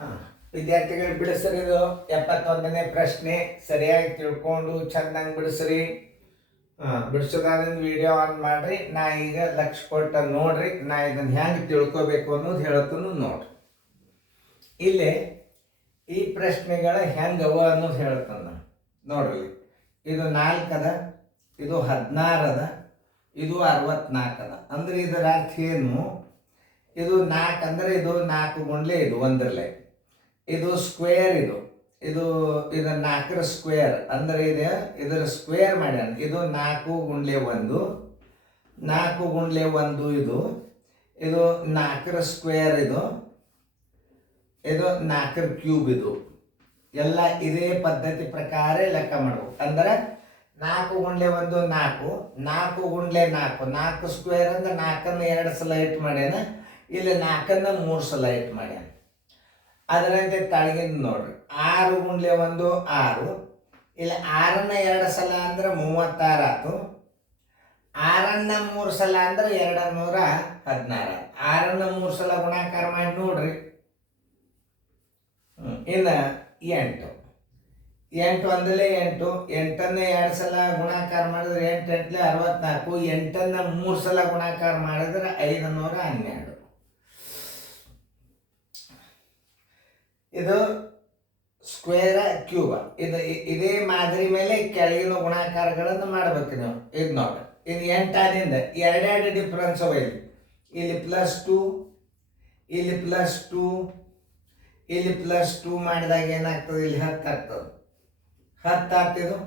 ಹಾಂ, ವಿದ್ಯಾರ್ಥಿಗಳು ಬಿಡಿಸ್ರಿ. ಇದು 71ನೇ ಪ್ರಶ್ನೆ. ಸರಿಯಾಗಿ ತಿಳ್ಕೊಂಡು ಚೆಂದಂಗೆ ಬಿಡಿಸ್ರಿ. ಬಿಡಿಸೋದಾದ್ರಿಂದ ವಿಡಿಯೋ ಆನ್ ಮಾಡಿರಿ. ನಾ ಈಗ ಲಕ್ಷ ಕೊಟ್ಟು ನೋಡ್ರಿ. ನಾ ಇದನ್ನು ಹೆಂಗೆ ತಿಳ್ಕೊಬೇಕು ಅನ್ನೋದು ಹೇಳ್ತೀನಿ ನೋಡ್ರಿ. ಇಲ್ಲಿ ಈ ಪ್ರಶ್ನೆಗಳ ಹೆಂಗವ ಅನ್ನೋದು ಹೇಳ್ತಾನೆ ನಾನು. ನೋಡ್ರಿ, ಇದು 4 ಅದ, ಇದು 16 ಅದ, ಇದು 64 ಅದ. ಅಂದ್ರೆ ಇದರ ಅರ್ಥ ಏನು? ಇದು 4 ಅಂದರೆ ಇದು 4 ಗುಂಡ್ಲೆ, ಇದು ಒಂದರಲ್ಲೇ, ಇದು ಸ್ಕ್ವೇರ್, ಇದು ಇದು ಇದು 4ರ ಸ್ಕ್ವೇರ್ ಅಂದರೆ ಇದರ ಸ್ಕ್ವೇರ್ ಮಾಡ್ಯಾನ. ಇದು 4 ಗುಂಡ್ಲೆ 1, 4 ಗುಂಡ್ಲೆ 1 ಇದು ಇದು 4ರ ಸ್ಕ್ವೇರ್, ಇದು 4ರ ಕ್ಯೂಬ್. ಇದು ಎಲ್ಲ ಇದೇ ಪದ್ಧತಿ ಪ್ರಕಾರ ಲೆಕ್ಕ ಮಾಡ್ಬೇಕು. ಅಂದ್ರೆ 4 ಗುಂಡ್ಲೆ 1 4, 4 ಗುಂಡ್ಲೆ 4, 4 ಸ್ಕ್ವೇರ್ ಅಂದ್ರೆ 4ಅನ್ನು 2 ಸಲ ಇಟ್ಟು ಮಾಡ್ಯಾನ. ಇಲ್ಲಿ 4ಅನ್ನು 3 ಸಲ ಇಟ್ಟು ಮಾಡ್ಯಾನ. ಅದರಂತೆ ತಳಗಿಂದ ನೋಡ್ರಿ, 6 ಗುಂಡ್ಲೆ 1 6, ಇಲ್ಲಿ 6ಅನ್ನು 2 ಸಲ ಅಂದ್ರೆ 36 ಆಯ್ತು. 6ಅನ್ನು 3 ಸಲ ಅಂದ್ರೆ 216. 6ಅನ್ನು 3 ಸಲ ಗುಣಾಕಾರ ಮಾಡಿ ನೋಡ್ರಿ. ಇನ್ನು 8 ಒಂದಲೇ 8, 8ಅನ್ನು 2 ಸಲ ಗುಣಾಕಾರ ಮಾಡಿದ್ರೆ 8 8 64, 8ಅನ್ನು 3 ಸಲ ಗುಣಾಕಾರ ಮಾಡಿದ್ರೆ 512. ಇದು ಸ್ಕ್ವೇರ ಕ್ಯೂಬ. ಇದೇ ಮಾದರಿ ಮೇಲೆ ಕೆಳಗಿನ ಗುಣಾಕಾರಗಳನ್ನು ಮಾಡ್ಬೇಕು ನೀವು. ಇದು ನೋಡಿ, ಇದು 8 ಆದಿಂದ 2 ಡಿಫ್ರೆನ್ಸ್ ಅವ. ಇಲ್ಲಿ +2, ಇಲ್ಲಿ +2, ಇಲ್ಲಿ +2 ಮಾಡಿದಾಗ ಏನಾಗ್ತದೆ? ಇಲ್ಲಿ 10 ಆಗ್ತದೆ. 10 ಆಗ್ತಿದು.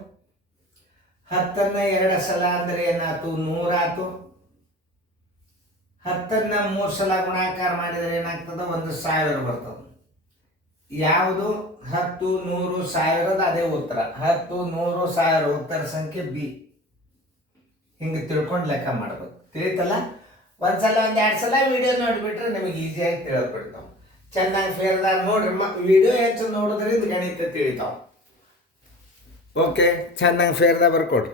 10ಅನ್ನು 2 ಸಲ ಅಂದ್ರೆ ಏನಾಯ್ತು? 100 ಆಯ್ತು. 10ಅನ್ನು 3 ಸಲ ಗುಣಾಕಾರ ಮಾಡಿದರೆ ಏನಾಗ್ತದೆ? 1000 ಬರ್ತದೆ. ಯಾವುದು? 10 100 1000 ಅದೇ ಉತ್ತರ. 10 100 1000 ಉತ್ತರ ಸಂಖ್ಯೆ ಬಿ. ಹಿಂಗೆ ತಿಳ್ಕೊಂಡು ಲೆಕ್ಕ ಮಾಡ್ಬೇಕು. ತಿಳಿತಲ್ಲ? ಒಂದ್ಸಲ 1-2 ಸಲ ವಿಡಿಯೋ ನೋಡಿಬಿಟ್ರೆ ನಿಮಗೆ ಈಸಿಯಾಗಿ ತಿಳಿದ್ಬಿಡ್ತಾವೆ. ಚೆನ್ನಾಗಿ ಫೇರ್ದಾಗ ನೋಡ್ರಿ. ವಿಡಿಯೋ ಹೆಚ್ಚು ನೋಡಿದ್ರಿಂದ ಗಣಿತ ತಿಳಿತಾವೆ. ಓಕೆ, ಚೆನ್ನಾಗಿ ಫೇರ್ದಾಗ ಬರ್ಕೊಡ್ರಿ.